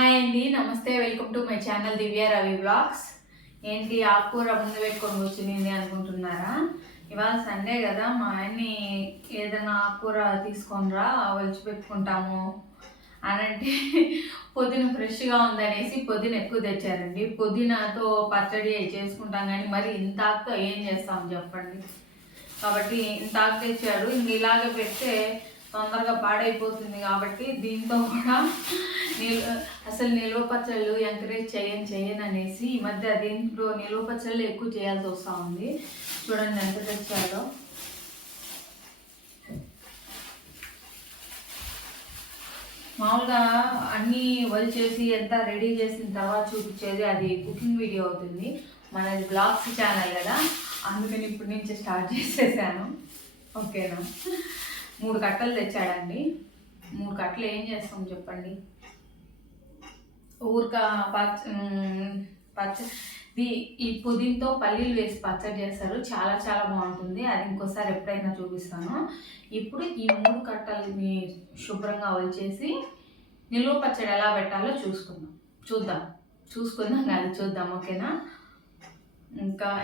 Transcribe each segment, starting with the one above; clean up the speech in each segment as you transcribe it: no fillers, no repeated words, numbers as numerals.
Hi అండి, నమస్తే. Welcome to my channel Divya Ravi vlogs. ఏంటి ఆకుకూర ముందు పెట్టుకొని కూర్చునింది అనుకుంటున్నారా? ఇవాళ సండే కదా, మా ఆయన్ని ఏదైనా ఆకుకూర తీసుకొని రా ఒలిచి పెట్టుకుంటాము అని అంటే పుదీన ఫ్రెష్గా ఉందనేసి పుదీన ఎక్కువ తెచ్చారండి. పుదీనాతో పచ్చడి చేసుకుంటాం, కానీ మరి ఇంత ఆకుతో ఏం చేస్తాం చెప్పండి. కాబట్టి ఇంత ఆకు తెచ్చాడు, ఇంక ఇలాగ పెడితే తొందరగా పాడైపోతుంది. కాబట్టి దీంతో కూడా అసలు నిల్వ పచ్చళ్ళు ఎంకరేజ్ చేయను అనేసి ఈ మధ్య దీంట్లో నిల్వ పచ్చళ్ళు ఎక్కువ చేయాల్సి వస్తూ ఉంది. చూడండి ఎంత తెచ్చాడో. మామూలుగా అన్నీ చేసి ఎంత రెడీ చేసిన తర్వాత చూపించేది అది కుకింగ్ వీడియో అవుతుంది. మనది బ్లాగ్స్ ఛానల్ కదా, అందుకని ఇప్పటి నుంచి స్టార్ట్ చేసేసాను. ఓకేనా? 3 కట్టలు తెచ్చాడండి. 3 కట్టలు ఏం చేస్తాం చెప్పండి. ఊరిక పచ్చడి ఈ పుదీనతో పల్లీలు వేసి పచ్చడి చేస్తారు, చాలా చాలా బాగుంటుంది. అది ఇంకోసారి ఎప్పుడైనా చూపిస్తాను. ఇప్పుడు ఈ 3 కట్టలని శుభ్రంగా ఒలిచేసి నిలువ పచ్చడి ఎలా పెట్టాలో చూసుకుందాం కాదు చూద్దాం. ఓకేనా?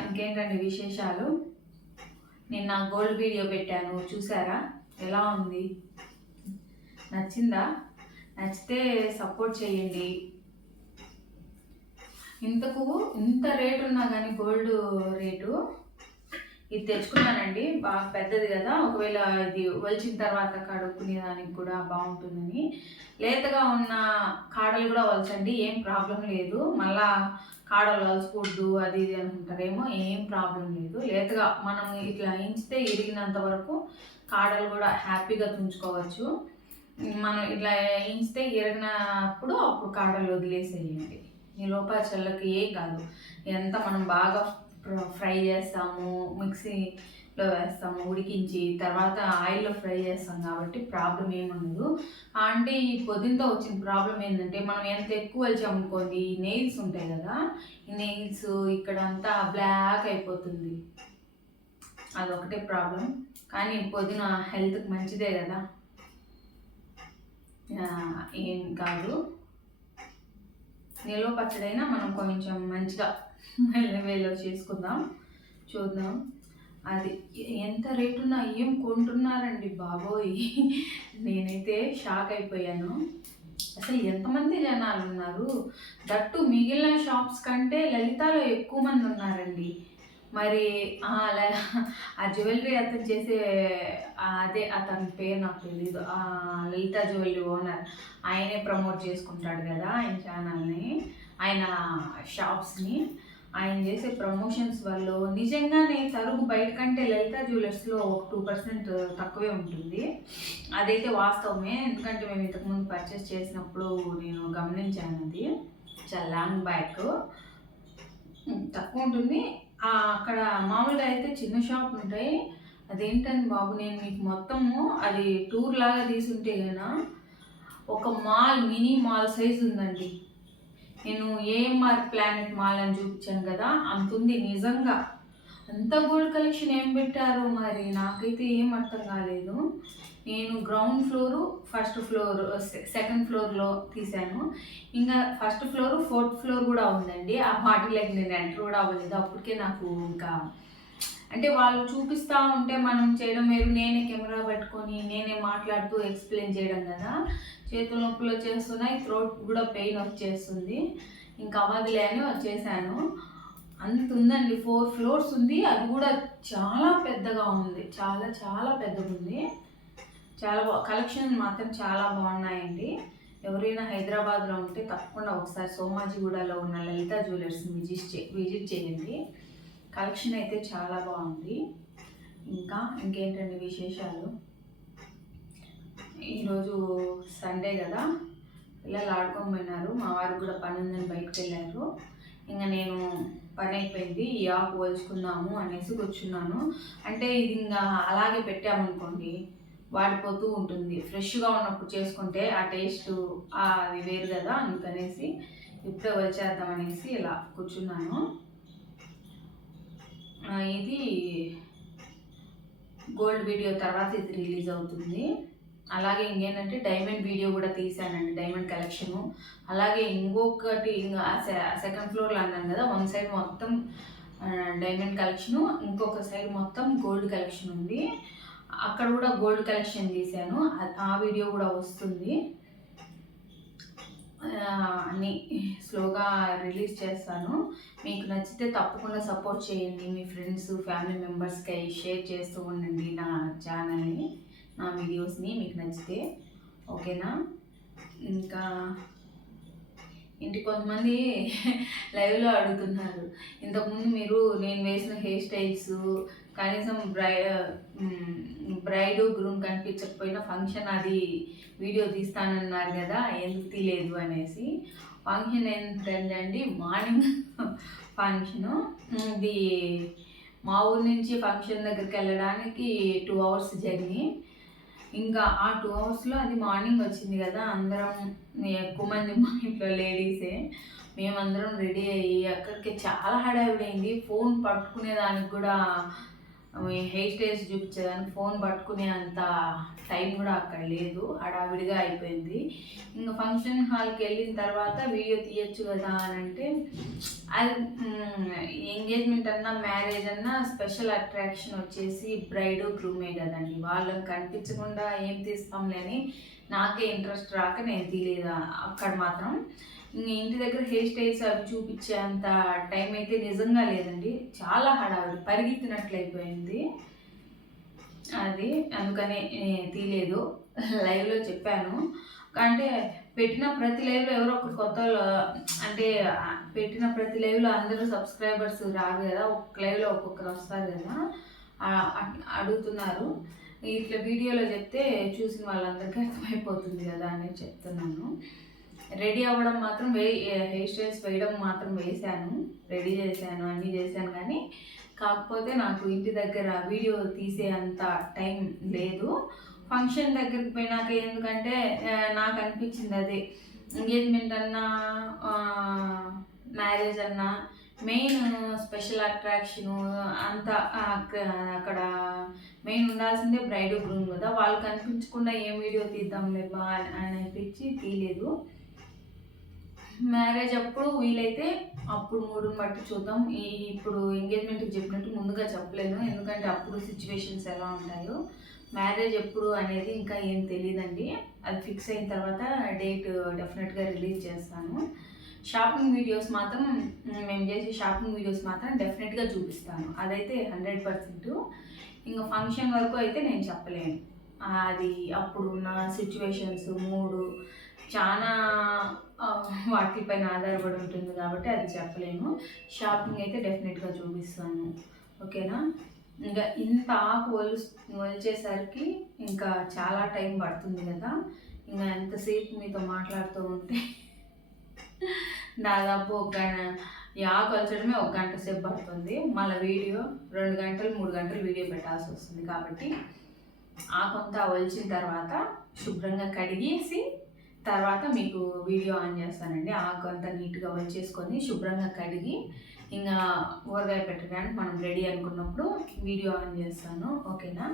ఇంకేంటండి విశేషాలు. నిన్న గోల్డ్ వీడియో పెట్టాను, చూసారా? ఎలా ఉంది? నచ్చిందా? నచ్చితే సపోర్ట్ చేయండి. ఇంత రేటు ఉన్నా కానీ గోల్డ్ రేటు ఇది తెచ్చుకున్నానండి. బాగా పెద్దది కదా, ఒకవేళ ఇది ఒలిచిన తర్వాత కడుక్కునేదానికి కూడా బాగుంటుందని. లేతగా ఉన్న కాడలు కూడా ఒలచండి, ఏం ప్రాబ్లం లేదు. మళ్ళా కాడలు ఒలచకూడదు అది ఇది అనుకుంటారేమో, ఏం ప్రాబ్లం లేదు. లేతగా మనం ఇట్లా ఇంచితే ఇరిగినంత వరకు కాడలు కూడా హ్యాపీగా తుంచుకోవచ్చు. మనం ఇట్లా ఇంచితే ఇరిగినప్పుడు అప్పుడు కాడలు వదిలేసేయండి. ఈ లోపచ్చళ్ళకి ఏం కాదు. ఎంత మనం బాగా ఫ్రై చేస్తాము, మిక్సీలో వేస్తాము, ఉడికించి తర్వాత ఆయిల్లో ఫ్రై చేస్తాం కాబట్టి ప్రాబ్లం ఏముండదు. అంటే ఈ పుదీనతో వచ్చిన ప్రాబ్లం ఏంటంటే, మనం ఎంత ఎక్కువ వచ్చామనుకోండి, ఈ నెయిల్స్ ఉంటాయి కదా, ఈ నెయిల్స్ ఇక్కడ అంతా బ్లాక్ అయిపోతుంది. అదొకటే ప్రాబ్లం. కానీ పుదీన హెల్త్కి మంచిదే కదా, ఏం కాదు. నిల్వ పచ్చడైనా మనం కొంచెం మంచిగా వేలో చేసుకుందాం, చూద్దాం. అది ఎంత రేటున్నా ఏం కొంటున్నారండి బాబోయ్, నేనైతే షాక్ అయిపోయాను. అసలు ఎంతమంది జనాలు ఉన్నారు, దట్టు మిగిలిన షాప్స్ కంటే లలితాలో ఎక్కువ మంది ఉన్నారండి. మరి ఆ జ్యువెలరీ అతను చేసే అదే అతని పేరు నాకు తెలీదు, లలిత జ్యువెలరీ ఓనర్, ఆయనే ప్రమోట్ చేసుకుంటాడు కదా ఆయన ఛానల్ని, ఆయన షాప్స్ని. ఆయన చేసే ప్రమోషన్స్ వల్ల నిజంగానే తరుగు బయట కంటే లలిత జ్యువెలర్స్లో ఒక 2% తక్కువే ఉంటుంది. అదైతే వాస్తవమే, ఎందుకంటే మేము ఇంతకుముందు పర్చేస్ చేసినప్పుడు నేను గమనించాను. అది చాలా లాంగ్ బ్యాక్ తక్కువ ఉంటుంది. అక్కడ మామూలుగా అయితే చిన్న షాప్ ఉంటాయి. అదేంటని బాబు, నేను మీకు మొత్తము అది టూర్ లాగా తీసుంటే కదా, ఒక మాల్, మినీ మాల్ సైజ్ ఉందండి. నేను ఏఎంఆర్ ప్లానెట్ మాల్ అని చూపించాను కదా, అంత ఉంది నిజంగా. అంత గోల్డ్ కలెక్షన్ ఏం పెట్టారో మరి నాకైతే ఏం అర్థం కాలేదు. నేను ground floor, first floor, second ఫ్లోర్లో తీశాను. ఇంకా ఫస్ట్ ఫ్లోర్, 4th ఫ్లోర్ కూడా ఉందండి. ఆ వాటిలోకి నేను ఎంటర్ కూడా అవ్వలేదు. అప్పటికే నాకు ఇంకా అంటే వాళ్ళు చూపిస్తూ ఉంటే మనం చేయడం వేరు, నేనే కెమెరా పెట్టుకొని నేనే మాట్లాడుతూ ఎక్స్ప్లెయిన్ చేయడం కదా, చేతుల నొప్పులు వచ్చేస్తున్నాయి, థ్రోట్ కూడా పెయిన్ వచ్చేస్తుంది. ఇంకా అవ్వదులే అని వచ్చేసాను. అంత ఉందండి, 4 ఫ్లోర్స్ ఉంది. అది కూడా చాలా పెద్దగా ఉంది, చాలా చాలా పెద్దగా ఉంది. చాలా కలెక్షన్ మాత్రం చాలా బాగున్నాయండి. ఎవరైనా హైదరాబాద్లో ఉంటే తప్పకుండా ఒకసారి సోమాజిగూడలో ఉన్న లలిత జ్యువెలర్స్ని విజిట్ చేయండి. కలెక్షన్ అయితే చాలా బాగుంది. ఇంకేంటండి విశేషాలు. ఈరోజు సండే కదా, పిల్లలు ఆడుకొని పోయినారు. మా వారికి కూడా పని ఉందని బయటకు వెళ్ళారు. ఇంకా నేను పని అయిపోయింది, ఈ ఆకు వలుచుకుందాము అనేసి కూర్చున్నాను. అంటే ఇది ఇంకా అలాగే పెట్టామనుకోండి వాడిపోతూ ఉంటుంది. ఫ్రెష్గా ఉన్నప్పుడు చేసుకుంటే ఆ టేస్ట్ అది వేరు కదా, అందుకనేసి ఇప్పుడే వచ్చేద్దామనేసి ఇలా కూర్చున్నాను. ఇది గోల్డ్ వీడియో తర్వాత ఇది రిలీజ్ అవుతుంది. అలాగే ఇంకేంటంటే డైమండ్ వీడియో కూడా తీసానండి, డైమండ్ కలెక్షను. అలాగే ఇంకొకటి ఇంకా సెకండ్ ఫ్లోర్లో అన్నాను కదా, వన్ సైడ్ మొత్తం డైమండ్ కలెక్షను, ఇంకొక సైడ్ మొత్తం గోల్డ్ కలెక్షన్ ఉంది. అక్కడ కూడా గోల్డ్ కలెక్షన్ తీశాను, ఆ వీడియో కూడా వస్తుంది. అన్నీ స్లోగా రిలీజ్ చేస్తాను. మీకు నచ్చితే తప్పకుండా సపోర్ట్ చేయండి. మీ ఫ్రెండ్స్, ఫ్యామిలీ మెంబర్స్కి షేర్ చేస్తూ ఉండండి నా ఛానల్ని, నా వీడియోస్ని మీకు నచ్చితే. ఓకేనా? ఇంకా కొంతమంది లైవ్లో అడుగుతున్నారు, ఇంతకుముందు మీరు నేను వేసిన హెయిర్ స్టైల్స్ కనీసం బ్రైడ్ గ్రూమ్ కనిపించకపోయినా ఫంక్షన్ అది వీడియో తీస్తానన్నారు కదా, ఎందుకు తీయలేదు అనేసి. ఫంక్షన్ ఏంటంటే మార్నింగ్ ఫంక్షను, ఇది మా ఊరు నుంచి ఫంక్షన్ దగ్గరికి వెళ్ళడానికి 2 hours జర్నీ. ఇంకా ఆ 2 hours అది మార్నింగ్ వచ్చింది కదా, అందరం ఎక్కువ మంది మా ఇంట్లో లేడీసే, మేమందరం రెడీ అయ్యి అక్కడికి చాలా హడావిడైంది. ఫోన్ పట్టుకునేదానికి కూడా, హెయిర్ స్టైల్స్ చూపించేదానికి ఫోన్ పట్టుకునే అంత టైం కూడా అక్కడ లేదు, హడావిడిగా అయిపోయింది. ఇంకా ఫంక్షన్ హాల్కి వెళ్ళిన తర్వాత వీడియో తీయచ్చు కదా అని అంటే, అది ఎంగేజ్మెంట్ అన్నా మ్యారేజ్ అన్నా స్పెషల్ అట్రాక్షన్ వచ్చేసి బ్రైడ్ గ్రూమే కదండి, వాళ్ళని కనిపించకుండా ఏం తీస్తాంలే అని నాకే ఇంట్రెస్ట్ రాక నేను తీయలేదు అక్కడ మాత్రం. ఇంటి దగ్గర హెయిర్ స్టైల్స్ అవి చూపించే అంత టైం అయితే నిజంగా లేదండి, చాలా హడావిడి, పరిగెత్తినట్లు అయిపోయింది అది, అందుకనే తీయలేదు. లైవ్లో చెప్పాను అంటే, పెట్టిన ప్రతి లైవ్లో ఎవరో ఒకరు కొత్త, అంటే పెట్టిన ప్రతి లైవ్లో అందరూ సబ్స్క్రైబర్స్ రాదు కదా, ఒక్కొక్క లైవ్లో ఒక్కొక్కరు వస్తారు కదా, అడుగుతున్నారు. ఇట్లా వీడియోలో చెప్తే చూసిన వాళ్ళందరికీ అర్థమైపోతుంది కదా అని చెప్తున్నాను. రెడీ అవ్వడం మాత్రం హెయిర్ స్టైల్స్ వేయడం మాత్రం వేశాను, రెడీ చేశాను, అన్నీ చేశాను. కానీ కాకపోతే నాకు ఇంటి దగ్గర వీడియో తీసే అంత టైం లేదు. ఫంక్షన్ దగ్గరికి పోయినాక ఎందుకంటే నాకు అనిపించింది అదే, ఎంగేజ్మెంట్ అన్నా మ్యారేజ్ అన్నా మెయిన్ స్పెషల్ అట్రాక్షను అంతా అక్కడ మెయిన్ ఉండాల్సిందే బ్రైడ్ గ్రూమ్ కదా, వాళ్ళు కనిపించకుండా ఏం వీడియో తీద్దాంలే బా అని అనిపించి తీయలేదు. మ్యారేజ్ అప్పుడు వీలైతే అప్పుడు మూడుని బట్టి చూద్దాం. ఇప్పుడు ఎంగేజ్మెంట్కి చెప్పినట్టు ముందుగా చెప్పలేను, ఎందుకంటే అప్పుడు సిచ్యువేషన్స్ ఎలా ఉంటాయో. మ్యారేజ్ ఎప్పుడు అనేది ఇంకా ఏం తెలియదండి, అది ఫిక్స్ అయిన తర్వాత డేట్ డెఫినెట్గా రిలీజ్ చేస్తాను. షాపింగ్ వీడియోస్ మాత్రం, మేము చేసే షాపింగ్ వీడియోస్ మాత్రం డెఫినెట్గా చూపిస్తాను, అదైతే 100%. ఇంకా ఫంక్షన్ వరకు అయితే నేను చెప్పలేను, అది అప్పుడు ఉన్న సిచ్యువేషన్స్, మూడు చాలా వాటిపైన ఆధారపడి ఉంటుంది కాబట్టి అది చెప్పలేను. షాపింగ్ అయితే డెఫినెట్గా చూపిస్తాను. ఓకేనా? ఇంకా ఇంత ఆకు ఒలిచేసరికి ఇంకా చాలా టైం పడుతుంది కదా, ఇంకా ఎంతసేపు మీతో మాట్లాడుతూ ఉంటే దాదాపు ఈ ఆకు వలచడమే 1 గంట సేపు పడుతుంది. మళ్ళీ వీడియో 2 గంటలు 3 గంటలు వీడియో పెట్టాల్సి వస్తుంది. కాబట్టి ఆకంతా ఒలిచిన తర్వాత శుభ్రంగా కడిగేసి తర్వాత మీకు వీడియో ఆన్ చేస్తానండి. ఆకు అంతా నీట్గా వచ్చేసుకొని శుభ్రంగా కడిగి ఇంకా ఊరగాయ పెట్టడానికి మనం రెడీ అనుకున్నప్పుడు వీడియో ఆన్ చేస్తాను. ఓకేనా?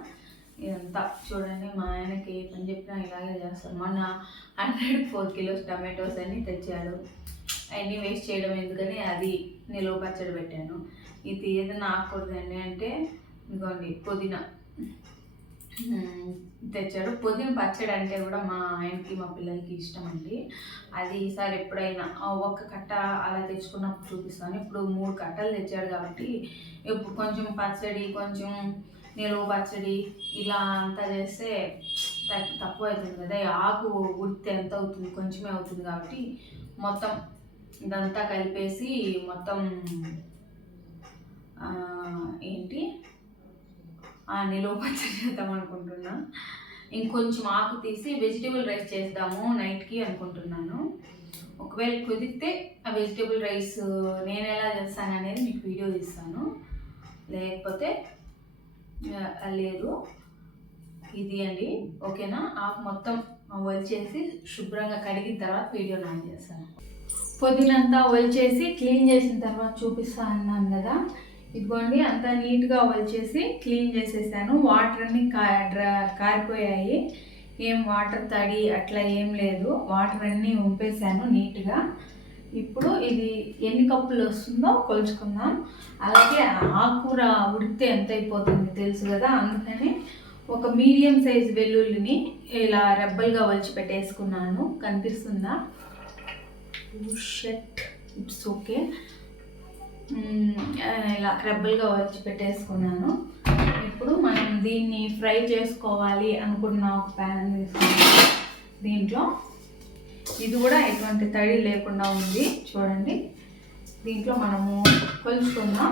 ఇదంతా చూడండి, మా ఆయనకి ఏ పని చెప్పినా ఇలాగే చేస్తాను. మొన్న 104 kilos టమాటోస్ అని తెచ్చాడు, అవన్నీ వేస్ట్ చేయడం ఎందుకని అది నిలువ పచ్చడి పెట్టాను. ఇది ఏదైనా ఆకూడదండి అంటే ఇదిగోండి పుదీనా తెచ్చాడు. పుదీనా పచ్చడి అంటే కూడా మా ఆయనకి మా పిల్లలకి ఇష్టం అండి. అది ఈసారి ఎప్పుడైనా ఒక కట్ట అలా తెచ్చుకున్నప్పుడు చూపిస్తాను. ఇప్పుడు 3 కట్టలు తెచ్చాడు కాబట్టి ఇప్పుడు కొంచెం పచ్చడి, కొంచెం నిలువ పచ్చడి ఇలా అంతా చేస్తే తక్కువ అవుతుంది కదా, ఆకు ఉడితే ఎంత అవుతుంది, కొంచెమే అవుతుంది. కాబట్టి మొత్తం ఇదంతా కలిపేసి మొత్తం నిలువ పచ్చడి చేద్దాం అనుకుంటున్నా. ఇంకొంచెం ఆకు తీసి వెజిటేబుల్ రైస్ చేద్దాము నైట్కి అనుకుంటున్నాను. ఒకవేళ కుదిరితే ఆ వెజిటేబుల్ రైస్ నేను ఎలా చేస్తాను అనేది మీకు వీడియో తీస్తాను, లేకపోతే లేదు. ఇది అండి, ఓకేనా? ఆకు మొత్తం ఒలిచేసి శుభ్రంగా కడిగిన తర్వాత వీడియో ఆన్ చేస్తాను. పుదీనంతా ఒలిచేసి క్లీన్ చేసిన తర్వాత చూపిస్తా అన్నాను కదా, ఇదిగోండి అంతా నీట్గా ఒలిచేసి క్లీన్ చేసేసాను. వాటర్ అన్నీ కారిపోయాయి. ఏం వాటర్ తడి అట్లా ఏం లేదు, వాటర్ అన్నీ ఉంపేసాను నీట్గా. ఇప్పుడు ఇది ఎన్ని కప్పులు వస్తుందో కొలుచుకుందాం. అలాగే ఆకుకూర ఉడికితే ఎంత అయిపోతుంది తెలుసు కదా, అందుకని ఒక మీడియం సైజ్ వెల్లుల్లిని ఇలా రెబ్బలుగా వలిచి పెట్టేసుకున్నాను. కనిపిస్తుందా? Shut, it's okay. ఇలా రెబ్బలుగా వలిచి పెట్టేసుకున్నాను. ఇప్పుడు మనం దీన్ని ఫ్రై చేసుకోవాలి అనుకున్న ఒక ప్యాన్ తీసుకున్నాను. దీంట్లో ఇది కూడా ఎటువంటి తడి లేకుండా ఉంది చూడండి. దీంట్లో మనము కొలుచుకుందాం.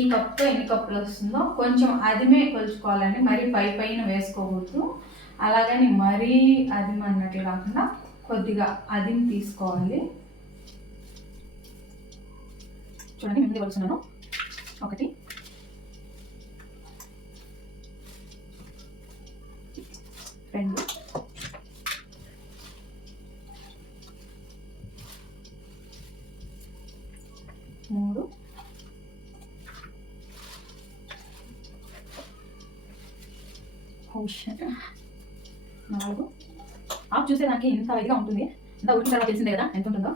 ఈ కప్తో ఎన్ని కప్పులు వస్తుందో కొంచెం అదిమే కొలుచుకోవాలని, మరీ పైన వేసుకోకూడదు. అలాగని మరీ అదిమ అన్నట్లు కాకుండా కొద్దిగా అదిమి తీసుకోవాలి. చూడండి, ముందు కొలుచున్నాను. 1 2 3 4 ఆకు చూస్తే నాకు ఇంత ఇదిగా ఉంటుంది. అంతా ఉడికిన తర్వాత తెలిసిందే కదా ఎంత ఉంటుందో.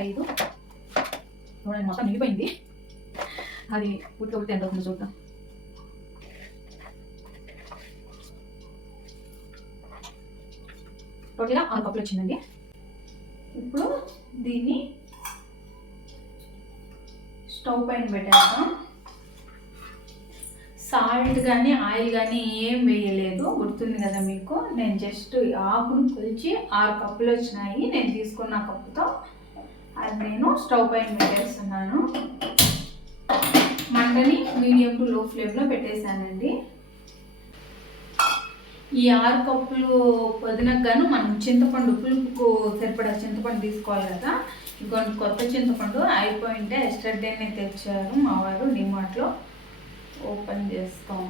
5 చూడండి, మొత్తం నిండిపోయింది. అది ఉడికితే ఎంత అవుతుందో చూద్దాం. టోటల్గా 6 కప్పులు వచ్చిందండి. ఇప్పుడు దీన్ని స్టవ్ పైన పెట్టేద్దాం. సాల్ట్ కానీ ఆయిల్ కానీ ఏం వేయలేదు, గుర్తుంది కదా మీకు. నేను జస్ట్ ఆకును కొలిచి 6 కప్పులు వచ్చినాయి. నేను తీసుకున్న కప్పుతో అది నేను స్టవ్ పైన పెట్టేస్తున్నాను. మంటని మీడియం టు లో ఫ్లేమ్లో పెట్టేశానండి. ఈ 6 కప్పులు పొద్దునకు గాను మనం చింతపండు, పులుపుకు సరిపడా చింతపండు తీసుకోవాలి కదా. ఇంకొంచెం కొత్త చింతపండు అయిపోయింటే ఎస్టర్డేనే తెచ్చారు మా వారు డిమార్ట్లో. ఓపెన్ చేస్తాం.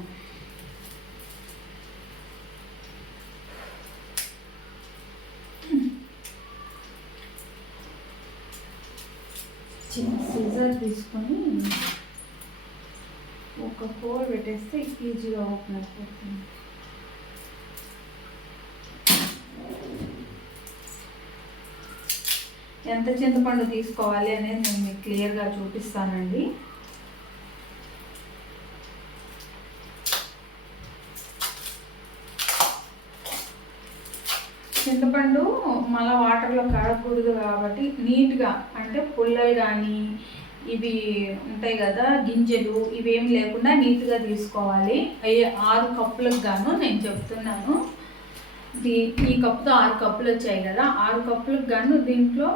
చిన్న సీజర్ తీసుకొని ఒక హోల్ పెట్టేస్తే ఈజీగా ఓపెన్ అయిపోతుంది. ఎంత చింతపండు తీసుకోవాలి అనేది నేను మీకు క్లియర్గా చూపిస్తానండి. చింతపండు మళ్ళీ వాటర్లో కడగకూడదు కాబట్టి నీట్గా, అంటే పుల్లలు కానీ ఇవి ఉంటాయి కదా గింజలు, ఇవేం లేకుండా నీట్గా తీసుకోవాలి. 6 కప్పులకు గాను నేను చెప్తున్నాను. ఈ కప్పుతో 6 కప్పులు వచ్చాయి కదా, 6 కప్పులకు గాను దీంట్లో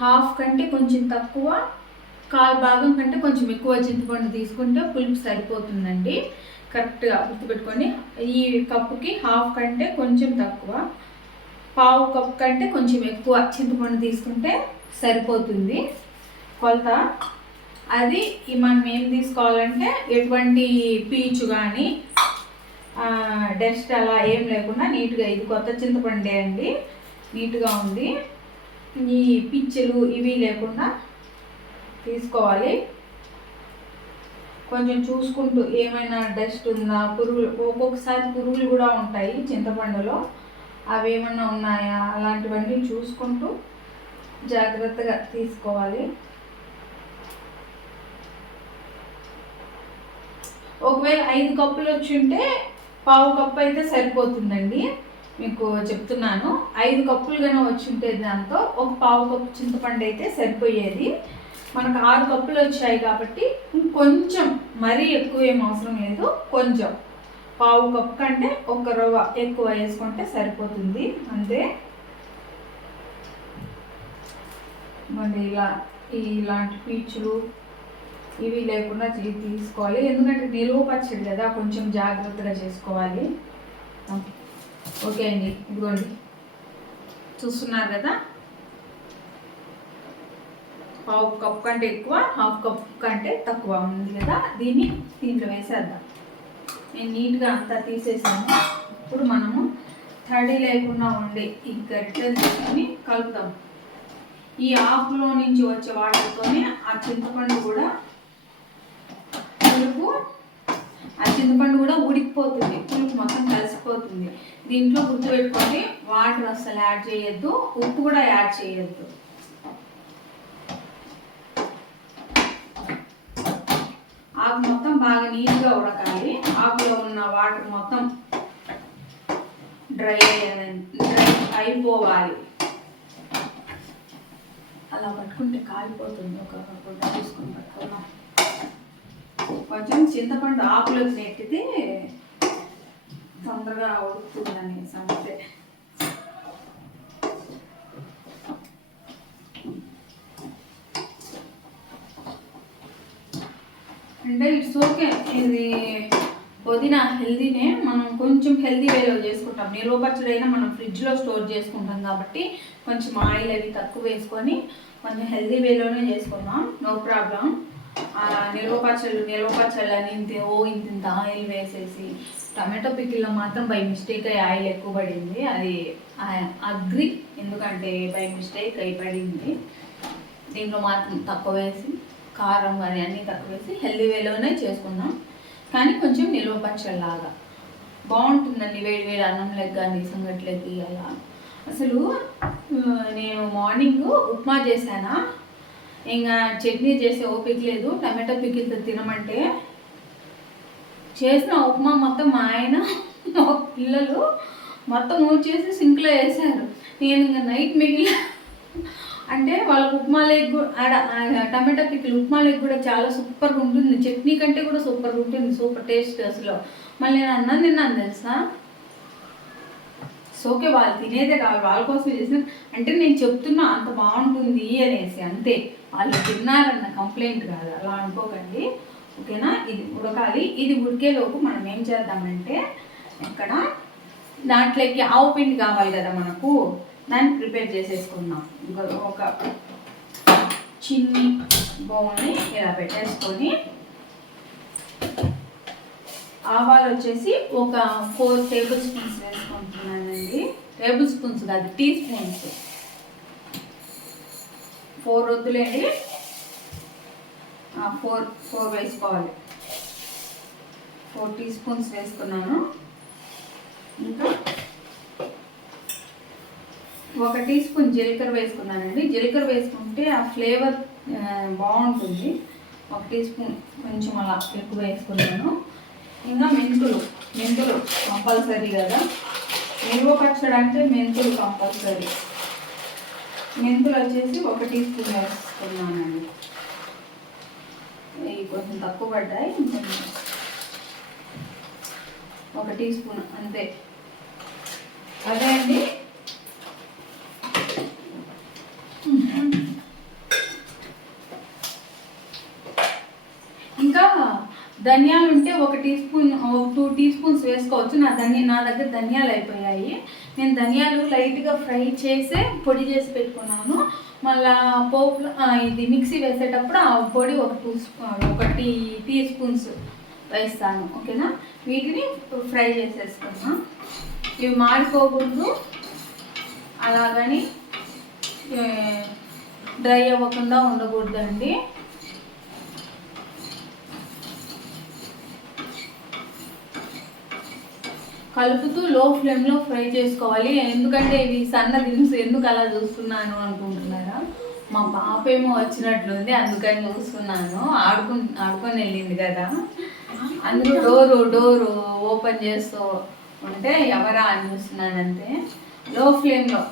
హాఫ్ కంటే కొంచెం తక్కువ, 1/4 భాగం కంటే కొంచెం ఎక్కువ చింతపండు తీసుకుంటే పులుపు సరిపోతుందండి. కరెక్ట్గా గుర్తుపెట్టుకొని. ఈ కప్పుకి హాఫ్ కంటే కొంచెం తక్కువ, 1/2 కప్పు కంటే కొంచెం ఎక్కువ చింతపండు తీసుకుంటే సరిపోతుంది కొలత. అది మనం ఏం తీసుకోవాలంటే ఎటువంటి పీచు కానీ డస్ట్ అలా ఏం లేకుండా నీట్గా, ఇది కొత్త చింతపండే అండి, నీట్గా ఉంది. ఈ పిచ్చులు ఇవి లేకుండా తీసుకోవాలి. కొంచెం చూసుకుంటూ ఏమైనా డస్ట్ ఉందా, పురుగులు, ఒక్కొక్కసారి పురుగులు కూడా ఉంటాయి చింతపండులో, అవి ఏమన్నా ఉన్నాయా అలాంటివన్నీ చూసుకుంటూ జాగ్రత్తగా తీసుకోవాలి. ఒకవేళ 5 కప్పులు వచ్చి ఉంటే 1/2 కప్పు అయితే సరిపోతుందండి. మీకు చెప్తున్నాను, 5 కప్పులు కానీ వచ్చి ఉంటే దాంతో ఒక 1/2 కప్పు చింతపండు అయితే సరిపోయేది. మనకు 6 కప్పులు వచ్చాయి కాబట్టి కొంచెం మరీ ఎక్కువ ఏం అవసరం లేదు, కొంచెం 1/2 కప్పు కంటే ఒక రవ్వ ఎక్కువ వేసుకుంటే సరిపోతుంది అంతే. మళ్ళీ ఇలాంటి పీచులు ఇవి లేకుండా తీసుకోవాలి, ఎందుకంటే నిలువ పచ్చడి కదా, కొంచెం జాగ్రత్తగా చేసుకోవాలి. ఓకే అండి, ఇదిగోండి చూస్తున్నారు కదా, 1/2 కప్పు కంటే ఎక్కువ, 1/2 కప్పు కంటే తక్కువ ఉంది కదా. దీంట్లో వేసేద్దాం. నేను నీట్గా అంతా తీసేసాను. ఇప్పుడు మనము తడి లేకుండా ఉండే ఈ గరిటెలు తీసుకొని కలుపుతాం. ఈ ఆకులో నుంచి వచ్చే వాటర్తోనే ఆ చింతపండు కూడా పులుపు, ఆ చింతపండు కూడా ఉడికిపోతుంది, పులుపు మొత్తం కలిసిపోతుంది. దీంట్లో గుర్తుపెట్టుకొని వాటర్ అస్సలు యాడ్ చేయొద్దు, ఉప్పు కూడా యాడ్ చేయొద్దు. ఆకు మొత్తం బాగా నీట్గా ఉడకాలి. ఆకులో ఉన్న వాటర్ మొత్తం డ్రై అయిపోవాలి. అలా పట్టుకుంటే కాలిపోతుంది. ఒక గుడ్డ తీసుకొని పట్టుకున్నాం. కొంచెం చింతపండు ఆకులోకి నెట్టితే తొందరగా ఉడుకుతుందని సంగతే. అంటే ఇట్స్ ఓకే. ఇది పుదీనా హెల్దీనే, మనం కొంచెం హెల్దీ వేలో చేసుకుంటాం. నిల్వ పచ్చడి అయినా మనం ఫ్రిడ్జ్లో స్టోర్ చేసుకుంటాం కాబట్టి కొంచెం ఆయిల్ అవి తక్కువ వేసుకొని కొంచెం హెల్దీ వేలోనే చేసుకుందాం, నో ప్రాబ్లం. నిల్వ పచ్చళ్ళు అని ఇంత ఆయిల్ వేసేసి, టమాటో పికిల్లో మాత్రం బై మిస్టేక్ ఆయిల్ ఎక్కువ పడింది. అది అగ్రి, ఎందుకంటే బై మిస్టేక్ అయి పడింది. దీంట్లో మాత్రం తక్కువ వేసి, కారం కానీ అన్నీ తక్కువ వేసి హెల్దీ వేలోనే చేసుకుందాం. కానీ కొంచెం నిల్వ పచ్చడిలాగా బాగుంటుందండి. వేడి అన్నంలోకి కానీ సంగట్లకి అలా. అసలు నేను మార్నింగ్ ఉప్మా చేశానా, ఇంకా చట్నీ చేసే ఓపిక లేదు. టమాటో పికిల్తో తినమంటే చేసిన ఉప్మా మొత్తం మా ఆయన మా పిల్లలు మొత్తం ఊడ్చేసి సింక్లో వేసారు. నేను ఇంకా నైట్ మిగిలిన అంటే వాళ్ళకి upma lake tomato pickle upma lake కూడా చాలా సూపర్గా ఉంటుంది. చట్నీ కంటే కూడా సూపర్గా ఉంటుంది, సూపర్ టేస్ట్ అసలు. మళ్ళీ నేను అన్నం తిన్నాను తెలుసా. ఓకే, వాళ్ళు తినేదే కావాలి, వాళ్ళ కోసం చేసిన. అంటే నేను చెప్తున్నా అంత బాగుంటుంది అనేసి, అంతే. వాళ్ళు తిన్నారన్న కంప్లైంట్ కాదు, అలా అనుకోకండి, ఓకేనా. ఇది ఉడకాలి. ఇది ఉడికేలోపు మనం ఏం చేద్దామంటే, ఇక్కడ దాంట్లోకి ఆవు పిండి కావాలి కదా మనకు, దాన్ని ప్రిపేర్ చేసేసుకుందాం. ఒక చిన్ని బౌల్ని ఇలా పెట్టేసుకొని, ఆవాలు వచ్చేసి ఒక 4 టేబుల్ స్పూన్స్ వేసుకుంటున్నానండి. టేబుల్ స్పూన్స్ కాదు, టీ స్పూన్స్. 4 వద్దులేండి, 4 వేసుకోవాలి. 4 టీ స్పూన్స్ వేసుకున్నాను. ఇంకా 1 టీ స్పూన్ జీలకర్ర వేసుకున్నానండి. జీలకర్ర వేసుకుంటే ఆ ఫ్లేవర్ బాగుంటుంది. 1 టీ స్పూన్ కొంచెం అలా ఎక్కువ వేసుకున్నాను. ఇంకా మెంతులు కంపల్సరీ కదా, నిల్వ పచ్చడి అంటే మెంతులు కంపల్సరీ. మెంతులు వచ్చేసి 1 టీ స్పూన్ వేసుకున్నానండి. ఇవి కొంచెం తక్కువ పడ్డాయి, 1 టీ స్పూన్ అంతే. అదే అండి. ఇంకా ధనియాలు ఉంటే 1 టీ స్పూన్ 2 టీ స్పూన్స్ వేసుకోవచ్చు. నా దగ్గర ధనియాలు అయిపోయాయి. నేను ధనియాలు లైట్గా ఫ్రై చేసి పొడి చేసి పెట్టుకున్నాను. మళ్ళా పోపులో ఇది మిక్సీ వేసేటప్పుడు ఆ పొడి 1 టీ స్పూన్స్ వేస్తాను, ఓకేనా. వీటిని ఫ్రై చేసేసుకున్నా. ఇవి మాడిపోకూడదు, అలాగని డ్రై అవ్వకుండా ఉండకూడదండి. కలుపుతూ లో ఫ్లేమ్లో ఫ్రై చేసుకోవాలి. ఎందుకంటే ఇవి సన్న దినుసు, ఎందుకు అలా చూస్తున్నాను అనుకుంటున్నారా? మా పాప ఏమో వచ్చినట్లుంది, అందుకని చూస్తున్నాను. ఆడుకొని వెళ్ళింది కదా, అందులో డోరు ఓపెన్ చేస్తూ ఉంటే ఎవరా అని చూస్తున్నాను అంతే. లో ఫ్లేమ్లో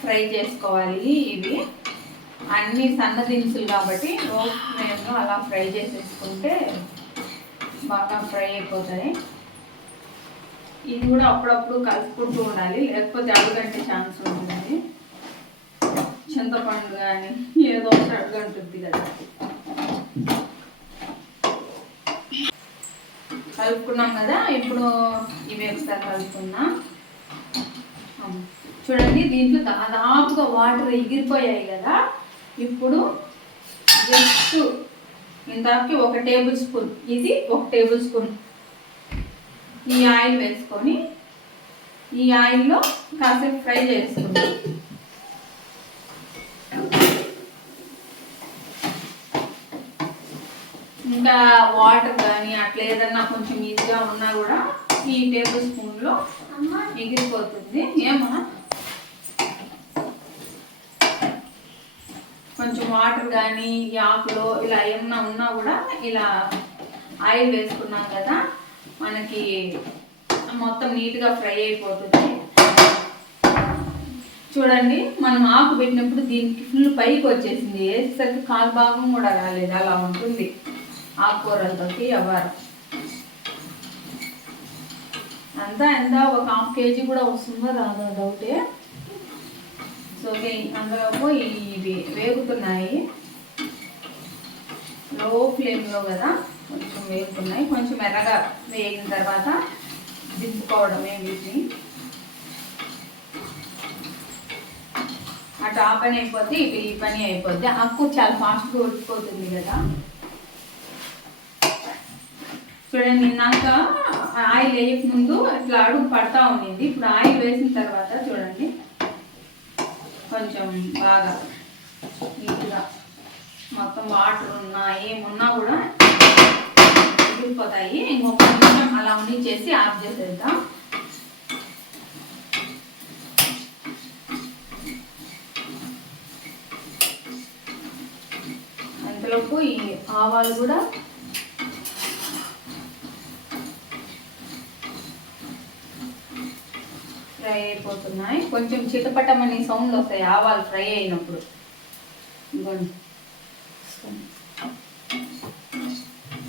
ఫ్రై చేసుకోవాలి. ఇవి అన్నీ సన్న దినుసులు కాబట్టి లో ఫ్లేమ్లో అలా ఫ్రై చేసేసుకుంటే బాగా ఫ్రై అయిపోతాయి. ఇది కూడా అప్పుడప్పుడు కలుపుకుంటూ ఉండాలి, లేకపోతే అడుగంటే ఛాన్స్ ఉంటుంది. చింతపండు కానీ ఏదో ఒకటి అడుగంటుంది కదా. కలుపుకున్నాం కదా, ఇప్పుడు ఇవి ఒకసారి కలుపుకుందాం. చూడండి, దీంట్లో దాదాపుగా వాటర్ ఎగిరిపోయాయి కదా. ఇప్పుడు జస్ట్ ఇంతకి 1 టేబుల్ స్పూన్, ఇది 1 టేబుల్ స్పూన్ ఈ ఆయిల్ వేసుకొని ఈ ఆయిల్లో కాసేపు ఫ్రై చేసుకుందాం. ఇంకా వాటర్ కానీ అట్లా ఏదన్నా కొంచెం ఈజీగా ఉన్నా కూడా ఈ టేబుల్ స్పూన్లో ఎగిరిపోతుంది. ఏమా కొంచెం వాటర్ కానీ ఈ ఆకులో ఇలా ఏమన్నా ఉన్నా కూడా ఇలా ఆయిల్ వేసుకున్నాం కదా మనకి మొత్తం నీట్గా ఫ్రై అయిపోతుంది. చూడండి మనం ఆకు పెట్టినప్పుడు దీనికి ఫుల్ పైకి వచ్చేసింది, వేసేసరికి కాలు భాగం కూడా రాలేదు. అలా ఉంటుంది ఆకుకూరలతోటి వ్యవహారం. అంతా ఎంత ఒక 1/2 kg కూడా వస్తుందో రాదో డౌటే. సో అందులో ఇవి వేగుతున్నాయి లో ఫ్లేమ్లో కదా, కొంచెం వేగుతున్నాయి. కొంచెం ఎర్రగా వేగిన తర్వాత దింపుకోవడమే వీటిని. అటు ఆ పని అయిపోతే ఇటు ఈ పని అయిపోద్ది. ఆకు చాలా ఫాస్ట్గా ఉడికిపోతుంది కదా. చూడండి ఇందాక ఆయిల్ వేయక ముందు ఇట్లా అడుగు పడతా ఉండింది. ఇప్పుడు ఆయిల్ వేసిన తర్వాత చూడండి కొంచెం బాగా నీట్గా మొత్తం వాటర్ ఉన్నా ఏమున్నా కూడా ఉడికిపోతాయి. ఇంకొక నిమిషం అలా చేసి ఆఫ్ చేసేద్దాం. అంతలోపు ఈ ఆవాలు కూడా ఫ్రై అయిపోతున్నాయి. కొంచెం చిటపటమని సౌండ్ వస్తాయి ఆవాలు ఫ్రై అయినప్పుడు.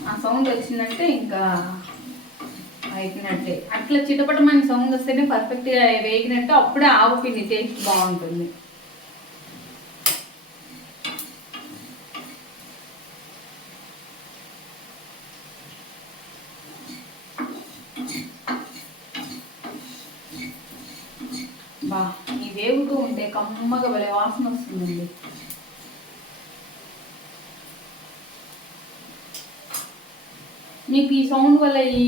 ఆ సౌండ్ వచ్చిందంటే ఇంకా అయిపోయినట్టే. అట్లా చిటపటమని సౌండ్ వస్తేనే పర్ఫెక్ట్గా వేగినట్టు. అప్పుడే ఆవు పిండి టేస్ట్ బాగుంటుంది. బా ఈ వేగుతూ ఉంటే కమ్మగా భలే వాసన వస్తుందండి. మీకు ఈ సౌండ్ వల్ల ఈ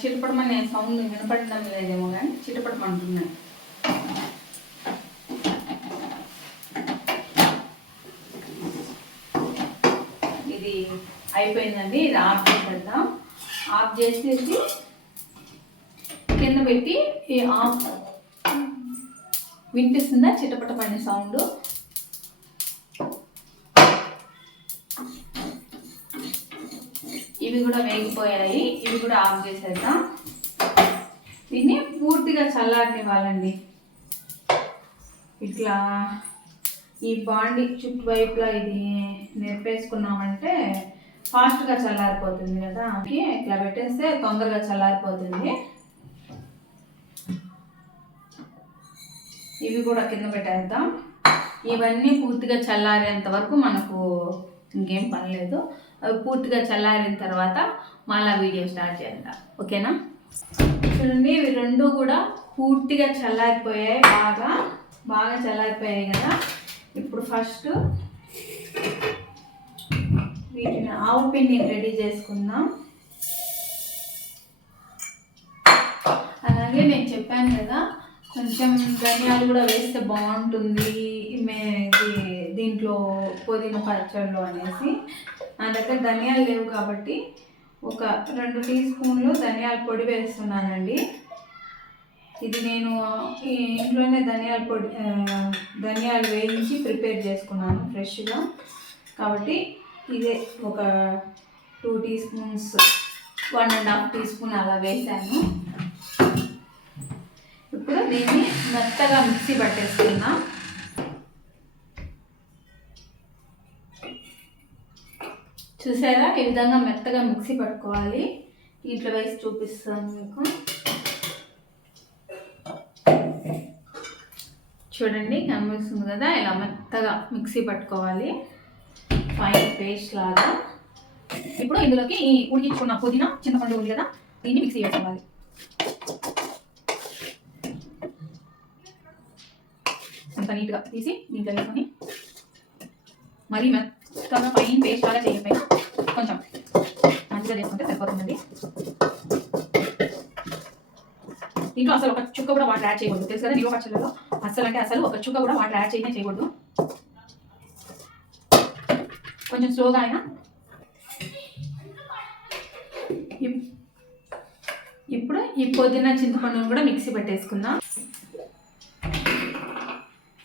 చిటపటమనే సౌండ్ వినపడడం లేదేమో కానీ చిటపటమంటున్నాయి. ఇది అయిపోయిందండి. ఇది ఆఫ్ చేసేద్దాం. ఆఫ్ చేసేసి కింద పెట్టి ఈ ఆఫ్ వినిపిస్తుందా చిటపటమనే సౌండ్? ఇవి కూడా వేగిపోయాయి. ఇవి కూడా ఆఫ్ చేసేద్దాం. దీన్ని పూర్తిగా చల్లారనివ్వాలండి. ఇట్లా ఈ బాండి చుట్టువైపులా ఇది నెప్పేసుకున్నామంటే ఫాస్ట్గా చల్లారిపోతుంది కదా. ఇట్లా పెట్టేస్తే తొందరగా చల్లారిపోతుంది. ఇవి కూడా కింద పెట్టేద్దాం. ఇవన్నీ పూర్తిగా చల్లారేంత వరకు మనకు ఇంకేం పని లేదు. అవి పూర్తిగా చల్లారిన తర్వాత మళ్ళీ వీడియో స్టార్ట్ చేద్దాం. ఓకేనా? చూడండి ఇవి రెండు కూడా పూర్తిగా చల్లారిపోయాయి. బాగా చల్లారిపోయాయి కదా. ఇప్పుడు ఫస్ట్ వీటిని ఆవు పిండి రెడీ చేసుకుందాం. అలాగే నేను చెప్పాను కదా కొంచెం ధనియాలు కూడా వేస్తే బాగుంటుంది దీంట్లో పుదీనా పచ్చళ్ళు అనేసి. నా దగ్గర ధనియాలు లేవు కాబట్టి ఒక 2 టీ స్పూన్లు ధనియాల పొడి వేస్తున్నానండి. ఇది నేను ఇంట్లోనే ధనియాలు వేయించి ప్రిపేర్ చేసుకున్నాను ఫ్రెష్గా కాబట్టి ఇదే ఒక 2 టీ స్పూన్స్ 1.5 టీ స్పూన్ అలా వేసాను. ఇప్పుడు దీన్ని మెత్తగా మిక్సీ పట్టేసుకున్నా. చూసారా ఈ విధంగా మెత్తగా మిక్సీ పట్టుకోవాలి. ఇట్లా వేసి చూపిస్తాను మీకు. చూడండి కనిపిస్తుంది కదా, ఇలా మెత్తగా మిక్సీ పట్టుకోవాలి ఫైన్ పేస్ట్ లాగా. ఇప్పుడు ఇందులోకి ఈ ఉడికించుకున్న పుదీనా చింతపండు ఉంది కదా, దీన్ని మిక్సీ వేసుకోవాలి. అంత నీట్గా తీసి దీంట్లో వేసుకొని మరీ మెత్తగా ఫైన్ పేస్ట్ లాగా చేయకపోయినా కొంచెం మంచిగా చేసుకుంటే సరిపోతుందండి. దీంట్లో అసలు ఒక చుక్క కూడా వాటర్ యాడ్ చేయకూడదు. తెలుసు కదా నిలువ పచ్చళ్ళలో అసలు ఒక చుక్క కూడా వాటర్ యాడ్ చేయకూడదు. కొంచెం స్లోగా అయినా ఇప్పుడు ఈ పుదీనా చింతపండును కూడా మిక్సీ పట్టేసుకుందాం.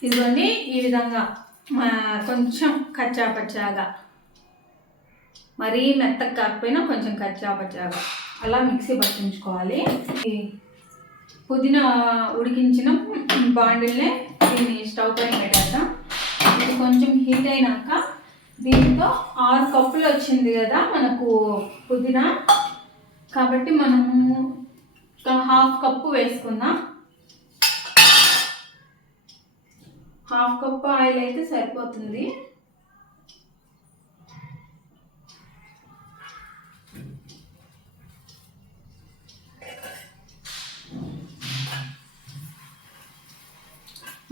ఇదిగోండి ఈ విధంగా కొంచెం కచ్చా పచ్చాగా, మరీ మెత్తగా కాకపోయినా కొంచెం కచ్చా పచ్చాగా అలా మిక్సీ పట్టించుకోవాలి. పుదీనా ఉడికించిన బాండిల్నే దీన్ని స్టవ్ పైన పెట్టేద్దాం. ఇది కొంచెం హీట్ అయినాక దీంతో 6 కప్పులు వచ్చింది కదా మనకు పుదీనా, కాబట్టి మనము 1/2 కప్పు వేసుకుందాం. 1/2 కప్పు ఆయిల్ అయితే సరిపోతుంది.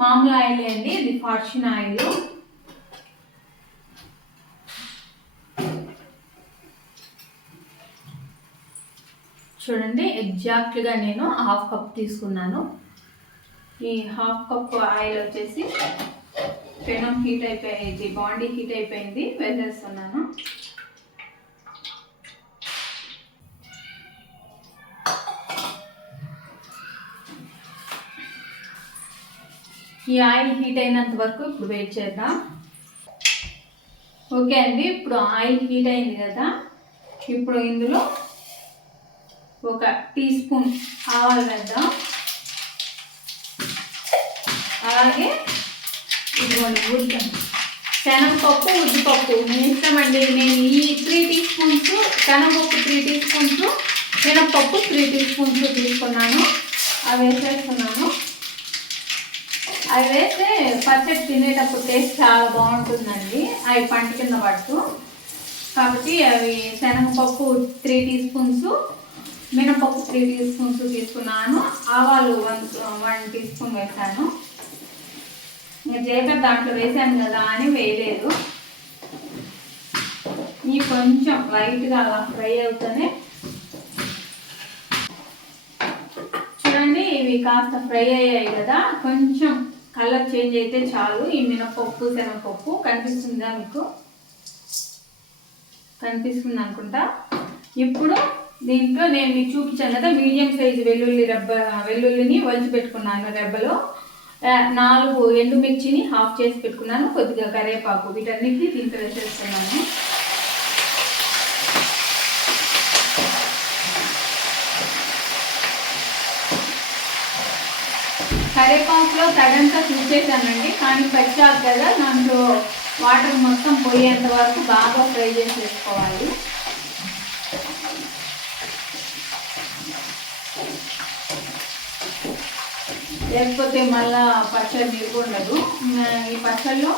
మామూలు ఆయిల్ అండి, ఇది ఫార్చ్యూన్ ఆయిల్. చూడండి ఎగ్జాక్ట్గా నేను 1/2 కప్ తీసుకున్నాను. ఈ 1/2 కప్ ఆయిల్ వచ్చేసి పెనం హీట్ అయిపోయింది, బాండీ హీట్ అయిపోయింది, వేసేస్తున్నాను. ఈ ఆయిల్ హీట్ అయినంత వరకు ఇప్పుడు వెయిట్ చేద్దాం. ఓకే అండి, ఇప్పుడు ఆయిల్ హీట్ అయింది కదా, ఇప్పుడు ఇందులో 1 టీ స్పూన్ ఆవాలు వేద్దాం. అలాగే ఇదిగోండి శనగపప్పు, ఉద్దిపప్పు మీ ఇష్టం అండి. నేను ఈ 3 టీ స్పూన్స్ శనగపప్పు, 3 టీ స్పూన్స్ మినపప్పు, 3 టీ స్పూన్స్ తీసుకున్నాను. అవి వేసేస్తున్నాను. అవి వేస్తే పచ్చడి తినేటప్పుడు టేస్ట్ చాలా బాగుంటుందండి. అవి పంట కింద పట్టు, కాబట్టి అవి శనగపప్పు 3 టీ స్పూన్స్, మినపప్పు 3 టీ స్పూన్స్ తీసుకున్నాను. ఆవాలు 1 టీ స్పూన్ వేసాను. ఇంకా జీలకర్ర దాంట్లో వేసాను కదా అని వేయలేదు. ఇవి కొంచెం లైట్గా అలా ఫ్రై అవుతానే చూడండి, ఇవి కాస్త ఫ్రై అయ్యాయి కదా, కొంచెం కలర్ చేంజ్ అయితే చాలు. ఈ మినపప్పు, శనగపప్పు కనిపిస్తుందా మీకు? కనిపిస్తుంది అనుకుంటా. ఇప్పుడు దీంట్లో నేను మీకు చూపించాను కదా, మీడియం సైజు వెల్లుల్లిని వలిచి పెట్టుకున్నాను రెబ్బలో. 4 ఎండుమిర్చిని హాఫ్ చేసి పెట్టుకున్నాను. కొద్దిగా కరివేపాకు, వీటన్నిటిని దీంట్లో వేసేస్తున్నాను. కరివేపాకులో తడంతా చూసేసానండి, కానీ పచ్చాకు కదా, దాంట్లో వాటర్ మొత్తం పోయేంత వరకు బాగా ఫ్రై చేసేసుకోవాలి. లేకపోతే మళ్ళా పచ్చడి నిలుగుండదు. ఈ పచ్చడిలో